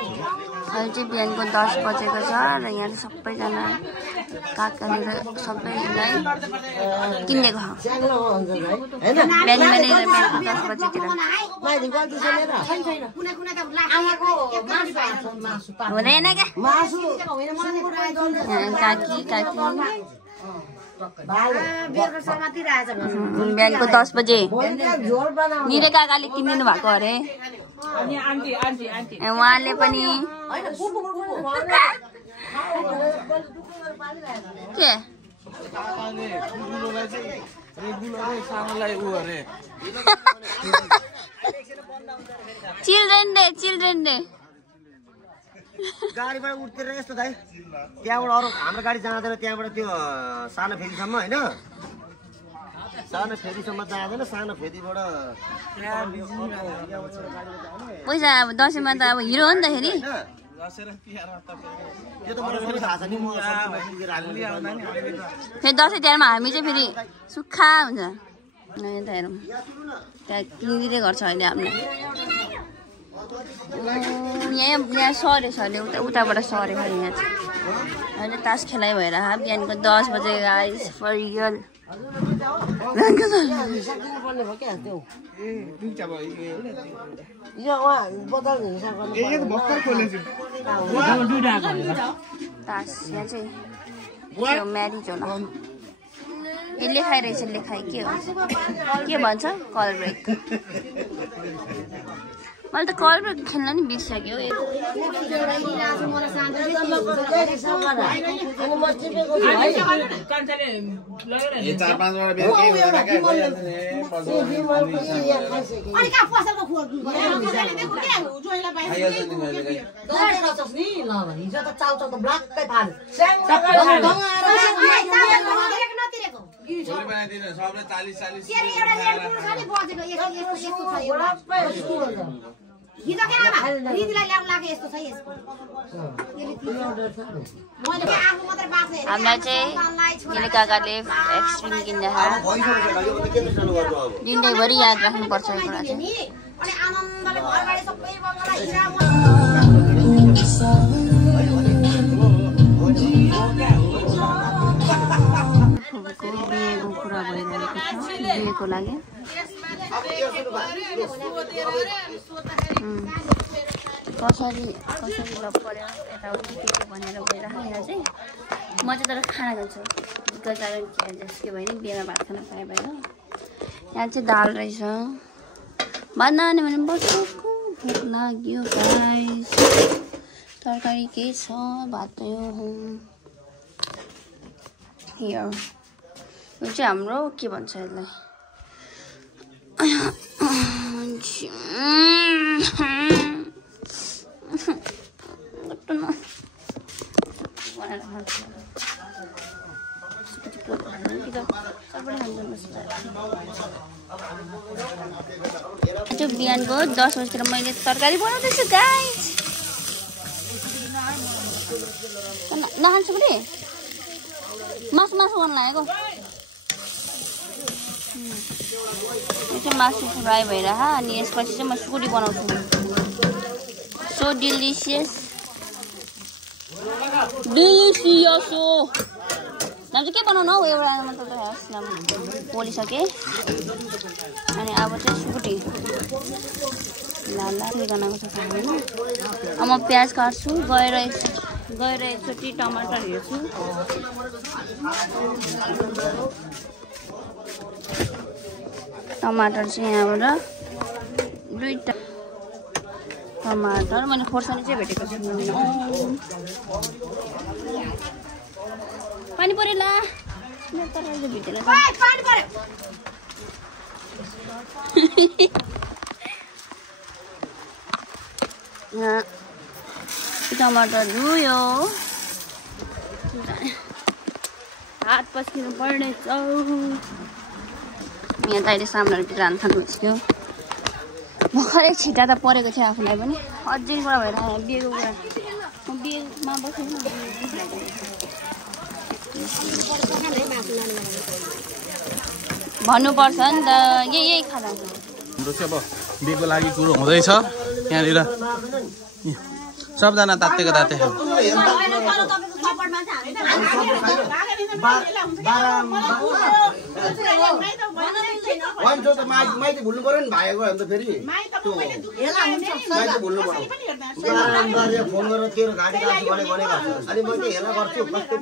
अहिले चाहिँ बिहानको 10 बजेको छ र यहाँ सबैजना काकाले सबैलाई किनेको हो बिहान 10 बजेतिर हुँदैन क्या काकी बिहानको 10 बजे निरे काकाले किनिदिनु भएको अरे उहाँले पनि के चिल्ड्रेन डे गाडीबाट उठ्तिर यस्तो दाइ त्यहाँबाट अरू हाम्रो गाडी जाँदैन त्यहाँबाट त्यो सानो फेदीसम्म हैन सानो फेदीसम्म जाँदैन सानो फेदीबाट पैसा अब दसैँमा त अब हिरो हो नि त फेरि फेरि दसैँ तिहारमा हामी चाहिँ फेरि सुक्खा हुन्छ हेरौँ त्यहाँ किनिदिँदै गर्छ अहिले हामीलाई यहाँ सर्यो उताबाट सरे खै यहाँ चाहिँ अहिले तास खेलाइ भएर बिहानको 10 बजे गाइस फर रियल तास यहाँ चाहिँ म्यारिज होला ए लेखाइरहेछ लेखाइ के हो के भन्छ कल ब्रेक मैले त कल ब्रेक खेल्न नि बिर्सिसक्यो हामीलाई चाहिँ मेरो काकाले एक्सट्रिम किन्दा दिनभरि याद राख्नुपर्छ यो कुरा चाहिँ बिहेको कुरा भइरहेको छ बिहेको लागि कसरी लप पऱ्यो यताउति के भनेर गइरहेको यहाँ चाहिँ म चाहिँ तर खाना खान्छु बिकज कारण के भयो नि बिहेमा भात खान पाएँ भएर यहाँ चाहिँ दाल रहेछ भात नआने भने बसेको भोक लाग्यो गाइस तरकारी के छ भात यो चाहिँ हाम्रो के भन्छ यसलाई बिहानको 10 बजीतिर मैले तरकारी बनाउँदैछु गाइस नखान्छु पनि मासु गर्न लागेको मासु फ्राई भइरह अनि यसपछि चाहिँ म सुकुटी बनाउँछु सो डिलिसियस हो नाम चाहिँ के बनाउनु हौ एउटा मतलब नाम पोलिसकेँ अनि अब चाहिँ सुकुटी लाला के बनाएको छ होइन अब म प्याज काट्छु गएर एकचोटि टमाटर हेर्छु टमाटर चाहिँ यहाँबाट 2टा टमाटर मैले खोर्सानी चाहिँ भेटेको छु पानी पर्यो ला भित्र टमाटर धुयो हात पस्किनु पर्नेछ यहाँ त अहिले सामानहरू हाल्न थाल्नु भर्खरै छिटा त परेको थियो आफूलाई पनि अझै कुरा भएर बिहेको कुरा म बिहेमा बसेन भन्नुपर्छ नि त यही खाना हाम्रो चाहिँ अब बिहेको लागि कुरो हुँदैछ यहाँनिर सबजना तातेको ताते माइती भुल्नु पर्यो नि भाइको अन्त फेरि भुल्नु पर्यो फोन गरेर तेरो घाँटी काट्छु भनेको अनि मैले हेला गर्छु कस्तो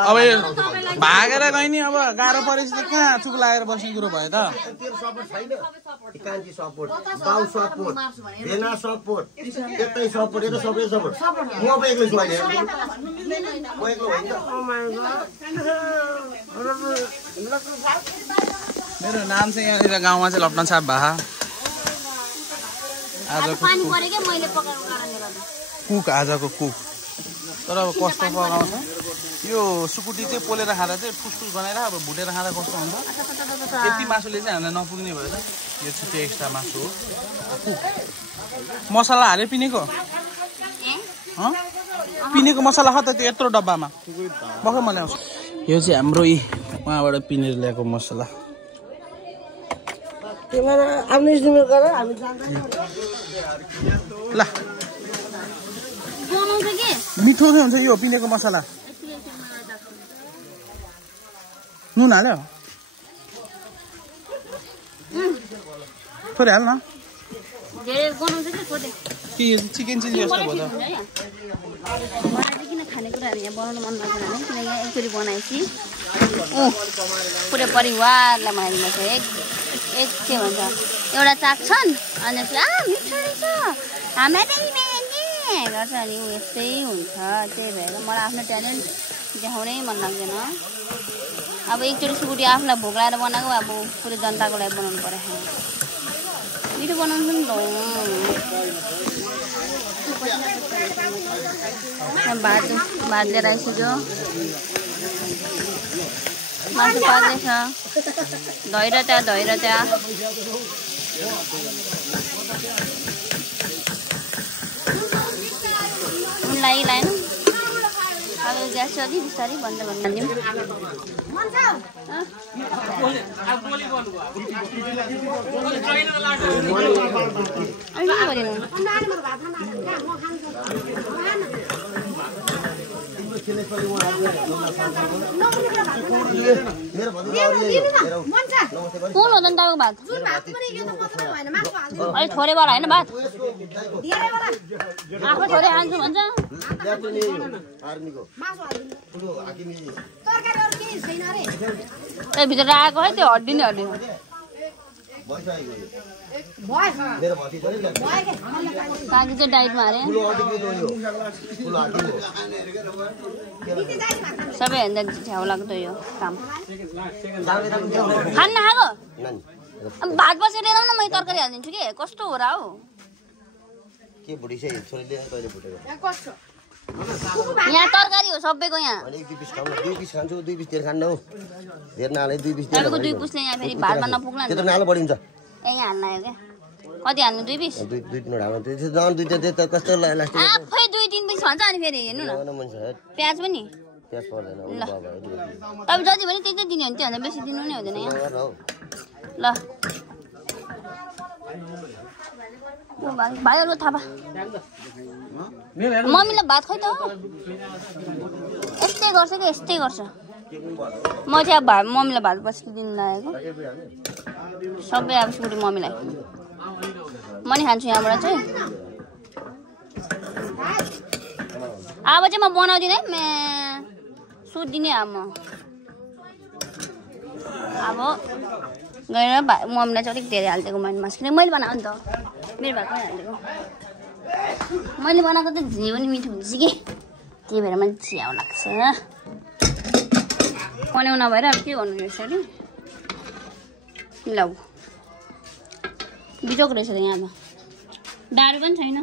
अब भागेर गयो नि अब गाह्रो परेपछि त कहाँ चुप लागेर बस्ने कुरो भयो त तेरो सपोर्ट छैन कान्छी सपोर्ट बाउ सपोर्ट भेना सपोर्ट यतै सपोर्ट यता सबै सपोर्ट म पो एक्लै छु अहिले म एक्लो होइन मेरो नाम चाहिँ यहाँनिर गाउँमा चाहिँ लप्टन छाप भा आजको कुक आजको कुक तर अब कस्तो पकाउँछ यो सुकुटी चाहिँ पोलेर खाँदा चाहिँ फुसफुस बनाएर अब भुटेर खाँदा कस्तो हुन्छ यति मासुले चाहिँ हामीलाई नपुग्ने भयो त यो छुट्टै एक्स्ट्रा मासु हो कुक मसला हाल्यो पिनेको पिनेको मसला खा त त्यो यत्रो डब्बामा भर्खर म ल्याउँछु यो चाहिँ हाम्रो उहाँबाट पिनेर ल्याएको मसला ल मिठो के हुन्छ यो पिनेको मसला नुन हाल्यो थोरै हाल न चिकन चिल्ली जस्तो भयो त किन खानेकुराहरू यहाँ बनाउनु मन लाग्दैन भने किन यहाँ एकचोटि बनाएपछि पुरै परिवारलाई बनाइदिनु छ एक के भन्छ एउटा चाख्छन् अनि मिठो रहेछ हामीलाई गर्छ अनि यस्तै हुन्छ त्यही भएर मलाई आफ्नो ट्यालेन्ट देखाउनै मन लाग्दैन अब एकचोटि सुकुटी आफूलाई भोक लगाएर बनाएको अब पुरै जनताको लागि बनाउनु पर्यो मिठो बनाउँछ नि त भात लिएर आइसक्यो मासु पाक्दैछ धैर त्यहाँ उनलाई लाइन अब ग्यास चाहिँ अलिक बिस्तारै बन्द गर्न दिउँ कुन हो त तपाईँको भात अलिक थोरै वाला होइन भात आफै थोरै खान्छु भन्छ त्यही भित्र आएको है त्यो हड्डी नै हड्डी काकी चाहिँ डाइटमा अरे सबैभन्दा झ्याउ लाग्दो यो काम खान्न खाएको भात बसेर लिएर न म तरकारी हालिदिन्छु कि कस्तो हो र हौ यहाँ तरकारी हो सबैको यहाँ तपाईँको 2 पिसले यहाँ फेरि भातमा नपुग्ला ए यहाँ हाल्न आयो क्या कति हाल्नु 2 पिस आफै 2-3 पिस भन्छ अनि फेरि हेर्नु न प्याज पनि ल तपाईँ जति पनि त्यही दिने हो नि त्योभन्दा बेसी दिनु नै हुँदैन यहाँ ल भाइहरू थापा मम्मीलाई भात खै त यस्तै गर्छ कि यस्तै गर्छ म चाहिँ अब मम्मीलाई भात पस्किदिनु लागेको सबै अब सुकुटी मम्मीलाई म नि खान्छु यहाँबाट चाहिँ अब चाहिँ म बनाउँदिनँ है सुत्दिनँ अब म अब गएर मम्मीलाई चाहिँ अलिक धेरै हालिदिएको मैले मासु किनकि मैले बनाएको नि त मेरो भातमै हालिदिएको मैले बनाएको त जे पनि मिठो हुन्छ कि त्यही भएर मलाई झ्याउ लाग्छ बनाउ नभएर अब के गर्नु रहेछ अरे ल बिजोक रहेछ यहाँ त दारू पनि छैन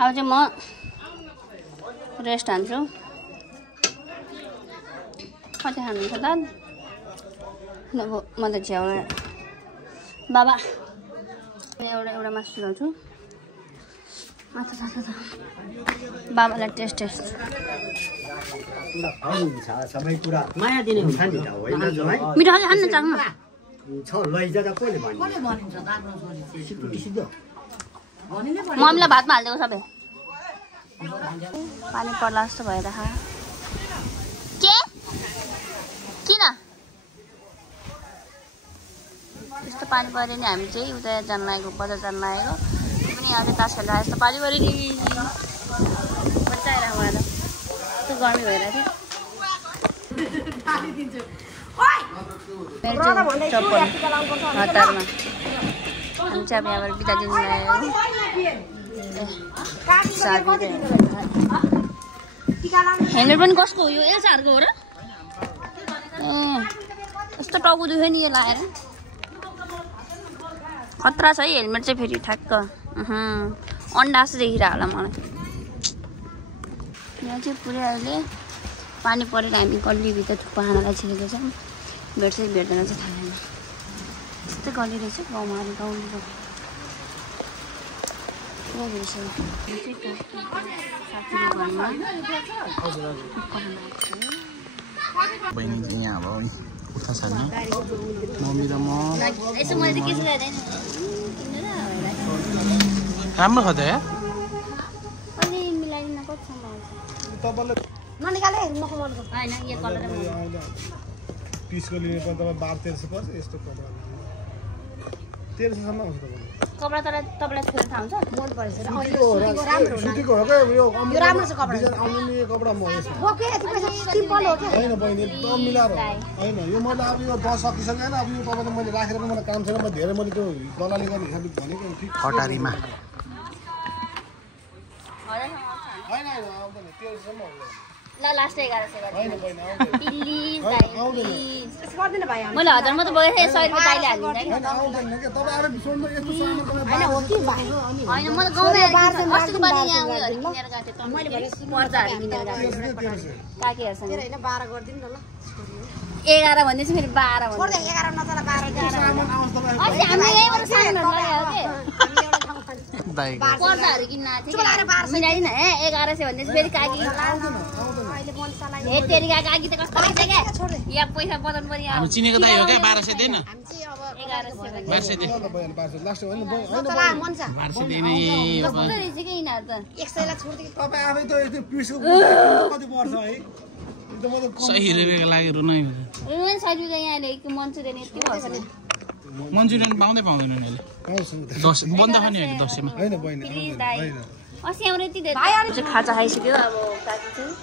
अब चाहिँ म रेस्ट हान्छु कति खानुहुन्छ त म त झ्याउ बाबा एउटा मासु चलाउँछु बाबालाई टेस्ट सबै कुरा माया दिने हुन्छ नि त होइन जमाई मिठो खान चाहन्न छ लैजाँदा कसले भनिन्छ मम्मीलाई भातमा हालिदिएको सबै पानी पर्ला जस्तो भइरह के किन यस्तो पानी पऱ्यो नि हामी चाहिँ उता जान लागेको बजार जान लागेको पनि आज तास खेल्दा यस्तो पानी पऱ्यो नि मजा आइरहेको मलाई त यस्तो गर्मी भइरहेको थियो हतारमा हामी चाहिँ अब यहाँबाट बिदा दिनु लाग्यो हेलमेट पनि कसको हो यो एल्साहरूको हो र ए यस्तो टाउको दुख्यो नि यो लगाएर खतरा छ है हेलमेट चाहिँ फेरि ठ्याक्क अन्डा जस्तो देखिरहेको होला मलाई यहाँ चाहिँ पुरै अहिले पानी परेर हामी गल्लीभित्र थुक्पा खानालाई छिरेको छौँ भेट्छ भेट्दैन चाहिँ थाहा छैन यस्तै गल्ली रहेछ गाउँमा अलिक गाउँको पुरा भेट्छ साथीको घरमा बहिनी चाहिँ यहाँ अब उता छ नि मम्मी र म राम्रो छ त या अलि मिलाइदिन कतिसम्म ननिकाले होइन यो कलर पिसको लिने पर्दा 1200 पर्छ यस्तो कपडा 1300 सम्म हुन्छ कपडा तर तपाईलाई छोएर थाहा हुन्छ मन परेछ सुतीको हो के यो राम्रो छ कपडा डिजाइन आउने नि कपडा म यसमा ओके यति पैसा सिम्पल हो के हैन बहिनी एकदम मिलाएर हैन यो मैले अब यो 10 सकिसकेन अब यो तपाईले मैले राखेर पनि मलाई काम छैन म धेरै मैले त्यो दलाली गर्ने हिसाबले भनेको ठीक कटारीमा हैन आउँदैन 1300 सम्म हो ल लास्ट 1100 हैन बहिनी आउँदैन प्लिज दाइ प्लिज गर्दिन भाइ मैले 1000 मात्र बगेँ 100 रुपैयाँ दाइले हालिदिन्छ हैन आउँदैन के तपाईँ आएर सोध्नु यस्तो सामान तपाईँ हैन हो कि भाइ हैन म त गाउँमा अस्तिको पालि यहाँ उयोहरु किनेर गएको थिएँ मैले भने पर्जाहरु किनेर गएको थिएँ काकीहरुसँग हैन 12 गर्दिन न ल 11 भन्दै चाहिँ फेरि 12 भन्दै 11 नचला 12 सामान आउँछ तपाईँ अस्ति हामीले यहीँबाट सामानहरु ल्याएको थिएँ दाइ पर्जाहरु किन्न आएको थिएँ मिलाइदिन हे 1100 भन्दै फेरि काकी हे तेरी काकी त कस्तो हुन्छ के यहाँ पैसा बचाउनु पर्यो हामी चिनेको दाइ हो क्या 1200 देन हामी चाहिँ अब 1100 1200 दे बहिनी 1200 लास्ट होइन चला मन छ 1200 देन कस्तो रहेछ के यिनीहरु त 100 ला छोड्दै तपाईँ आफै त यस्तो पिसको कति पर्छ है यो त म त सही रुपियाँको लागि रुनै रुन सजिलो त यहाँ ल्याएको मन्चुरियन यति भन्छ नि मन्चुरियन पाउँदैन नि अहिले 10 बन्द खाने होइन 10 मा हैन बहिनी प्लिज दाइ अस्ति हाम्रो यति धेरै चाहिँ खाजा खाइसक्यो अब काकी चाहिँ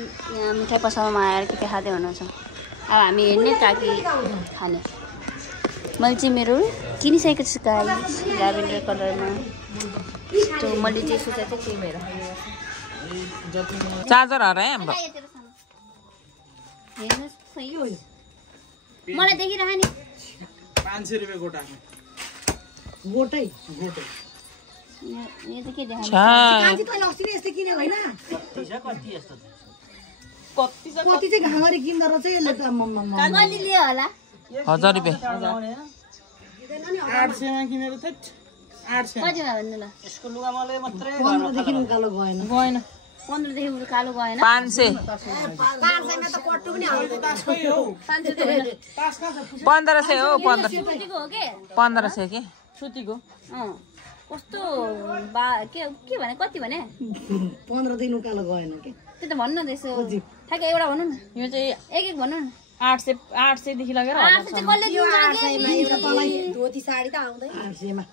यहाँ मिठाई पसलमा आएर के खाँदै हुनुहुन्छ अब हामी हेर्ने काकी खाने मैले चाहिँ मेरो किनिसकेको छु गाइस ल्याभेन्डर कलरमा त्यो मैले चाहिँ सोचेको थिएँ त्यही भएर चार्जर हराए हाम्रो हेर्नुहोस् सही हो मलाई देखिरह नि 500 रुपैयाँ गोटा गोटै यहाँ चाहिँ के देखाउनु कान्छी तैँले अस्ति नै यस्तो किन्यो होइन कति चाहिँ घाँगरी किन्दा रहेछ यसले त कति लियो होला 1000 रुपैयाँ 800 मा किनेर त 800 कतिमा भन्नु ल यसको लुगा मैले मात्रै 15 देखि उकालो गएन 15 देखि कालो गएन 500 500 मा त कट्टु पनि आउँदैन 1500 हो 1500 सुतीको हो के 1500 के सुतीको कस्तो के भने कति भने 15 दिन उकालो गएन के त्यो त भन्नु न त्यसो ठ्याक्कै एउटा भन्नु न यो चाहिँ एक भन्नु न 800 देखि लगेर 800 चाहिँ कसले दिन्छ एउटा तलाई धोती साडी त आउँदैन 800 मा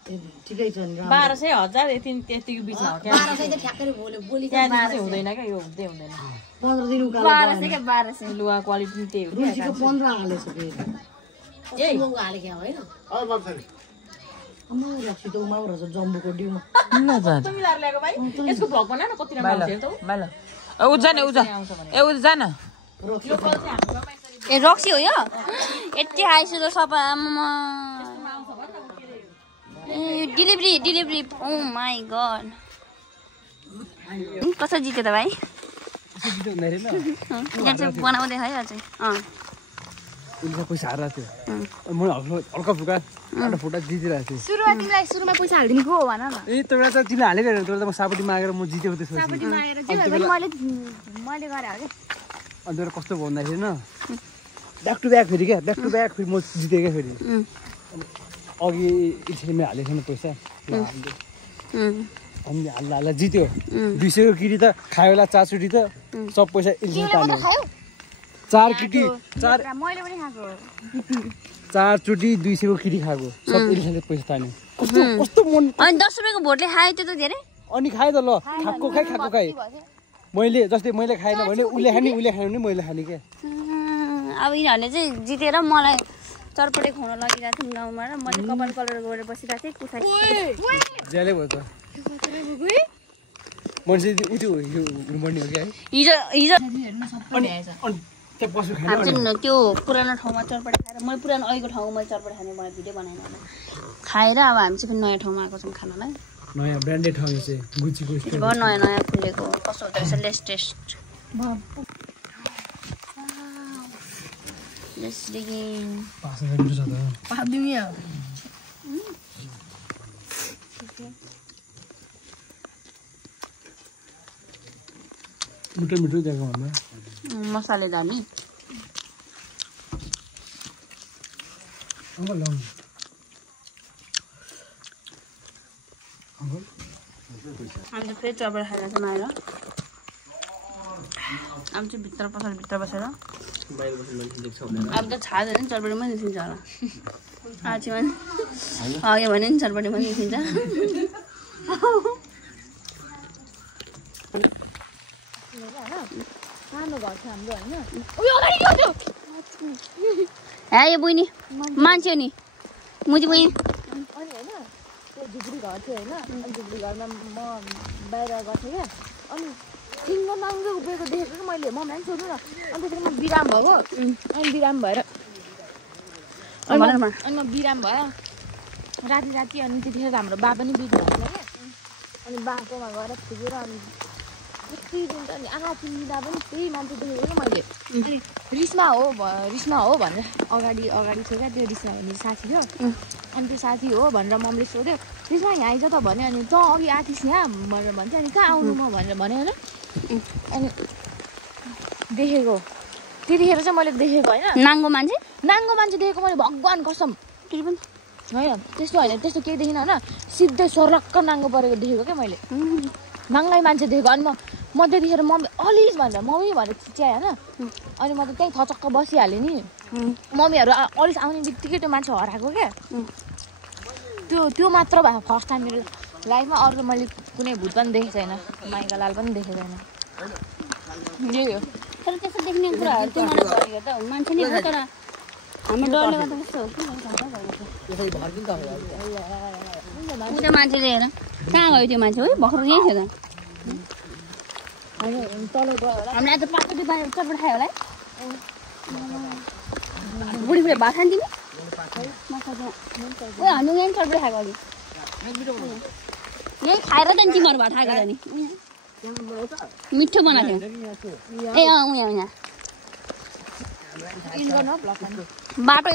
ठिकै छ नि 1200 1000 त्यतिको बिचमा हो क्या 1200 चाहिँ ठ्याक्कै बोली त्यहाँदेखि चाहिँ हुँदैन क्या यो हुँदै हुँदैन 15 दिन उकालो 1200 के 1200 लुगा क्वालिटी पनि त्यही हो रुचीको 15 हालेछ फेरि यही महँगो हाले क्या होइन अरे बाबु अम्मा रक्सी त उमा रहेछ जम्बुको डिउमा ल जा मिलाएर ल्याएको भाइ यसको भ्लग बना न कति राम्रो आउँछ त बाल उ जाने उ जा ए उ जान ए रक्सी हो यो यति आइसु त सबै आमा डेलिभरी ओ माई गॉड कसरी जित्यो त भाइ यहाँ चाहिँ बनाउँदै है अझै उसले पैसा हारेको थियो म हल्का फुल्का एउटा फोटो जितिरहेको थिएँ सुरुमा तिमीलाई सुरुमा पैसा हालिदिने को हो भन न ए तैँलाई त तिमीले हालेको होइन तैँलाई त म सापट्टि मागेर म जितेको त्यसपछि सापट्टि मागेर जे भए पनि मैले गरे हो के अनि कस्तो भन्दाखेरि न ब्याक टु ब्याक फेरि क्या ब्याक टु ब्याक फेरि म जितेँ क्या फेरि अघि यसरी हालेको थिएन पैसा अनि हाल्दा जित्यो 200 को किटी त खायो होला 4 चोटि त सब पैसा यसरी तान्यो 4 किटी 4 मैले पनि खाएको 4 चोटि 200 को किटी खाएको सब यसरी पैसा तान्यो कस्तो कस्तो मन अनि 10 रुपैयाँको भोटले खाए त्यो त धेरै अनि खाए त ल खाएको खाए मैले जस्तै मैले खाएन भने उले खाने भने मैले खाने के अब यिनीहरूले चाहिँ जितेर मलाई चरपटे खुवाउन लगिरहेको थियौँ गाउँमा र मैले कपाल कलर गरेर बसिरहेको थिएँ कुसाइ ज्यालै भयो त मान्छे उठ्यो हुनुपर्ने हो क्या हिजो हिजो अनि त्यो पशु खाने त्यो पुरानो ठाउँमा चरपटे खाएर मैले पुरानो अहिलेको ठाउँमा मैले चरपटे खाने मलाई भिडियो बनाएन होला खाएर अब हामी चाहिँ नयाँ ठाउँमा आएको छौँ खानालाई नयाँ ब्रान्डेड ठाउँ चाहिँ गुचीको भयो नयाँ नयाँ खुलेको कस्तो हुँदो रहेछ lace test Let's dig in. मिठो दिएको भन्दा मसालेदार नि अङ्कल लाउनु हामी फेरि चरपटे खाएर चाहिँ आएर हामी चाहिँ भित्र बसेर अब त थाहा छैन चरपटेमा निस्किन्छ होला आछिमा अघि भने नि चरपटेमा निस्किन्छ हे यो बहिनी मान्छे नि मुजी बहिनी झुप्री घर थियो होइन अनि झुप्री घरमा म बाहिर गएको थिएँ क्या अनि सिङ्गो नाङ्गो उभिएको देखेको मैले मम्मीलाई पनि सोध्नु न अनि त्यसरी म बिराम भएको अनि बिराम भएर अनि म बिराम भयो राति अनि त्यतिखेर हाम्रो बा पनि बित्नु भएको थियो क्या अनि बाकोमा गएर पुगेर अनि कति दिन त अनि आँखा चिन्दा पनि त्यही मान्छे देखेको क्या मैले अनि रिसमा हो भनेर अगाडि थियो क्या त्यो रिसमा मेरो साथी थियो अनि त्यो साथी हो भनेर मम्मीले सोध्यो रिसमा यहाँ आइज त भन्यो अनि तँ अघि आथिस् यहाँ भनेर भन्छ अनि कहाँ आउनु म भनेर भन्यो होइन अनि देखेको त्यतिखेर चाहिँ मैले देखेको होइन नाङ्गो मान्छे देखेको मैले भगवान् कसम होइन त्यस्तो होइन त्यस्तो केही देखिनँ होइन सिधै सरक्क नाङ्गो परेको देखेको क्या मैले नाङ्गै मान्छे देखेको अनि म त्यतिखेर मम्मी अलिस भनेर मम्मी भनेर चिच्याएँ होइन अनि म त त्यहीँ थचक्क बसिहालेँ नि मम्मीहरू अलिस आउने बित्तिकै त्यो मान्छे हराएको क्या त्यो मात्र भयो फर्स्ट टाइम मेरो लाइफमा अरू मैले कुनै भूत पनि देखेको छैन माइका लाल पनि देखेको छैन यही हो तर त्यस्तो देख्ने कुराहरू चाहिँ मलाई गरेको त मान्छे नै हो तर हाम्रो डरले गर्दा कस्तो हो कि त्यो मान्छेले हेर कहाँ गयो त्यो मान्छे हो भर्खर यहीँ थियो त हामीले आज पार्टी बाहिर चटपट खायो होला है बुढी भात खाने तिमी ओ हामी यहीँ चटपट खाएको अघि यहीँ खाएर त नि तिमीहरू भात खाएको नि मिठो बनाएको थियो ए यहाँ बाटो